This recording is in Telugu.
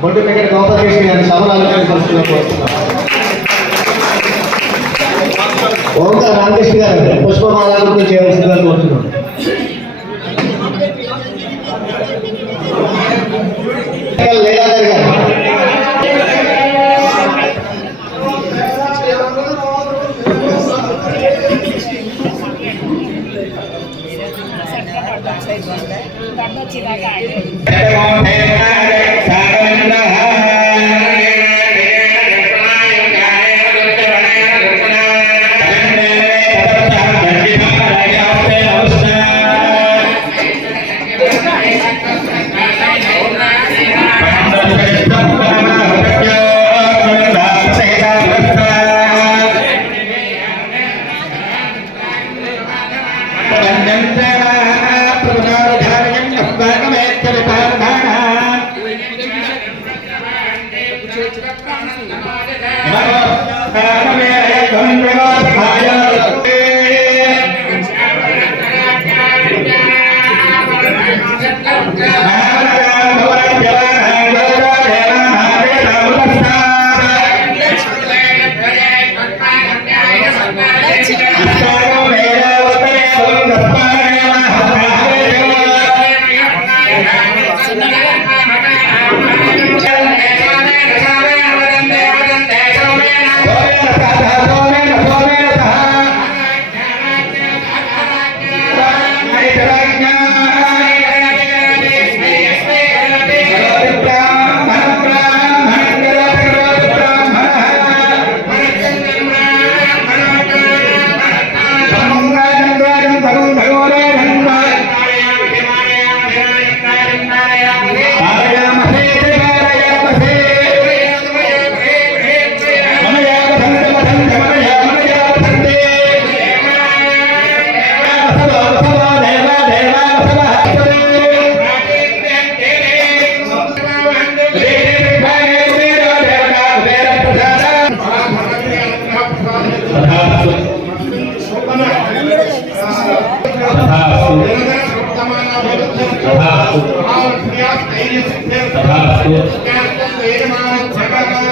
బొడ్డు వెంకట గోపాలకృష్ణ గారి సభలు అలంకరించాల్సిందిగా కోరుతున్నాం ఓంకార రామకృష్ణ గారు పుష్పమాలాకృతం చేయవలసిందిగా కోరుతున్నాం లీలాధర్ ప్రాణమే తథాస్తు తథాస్తు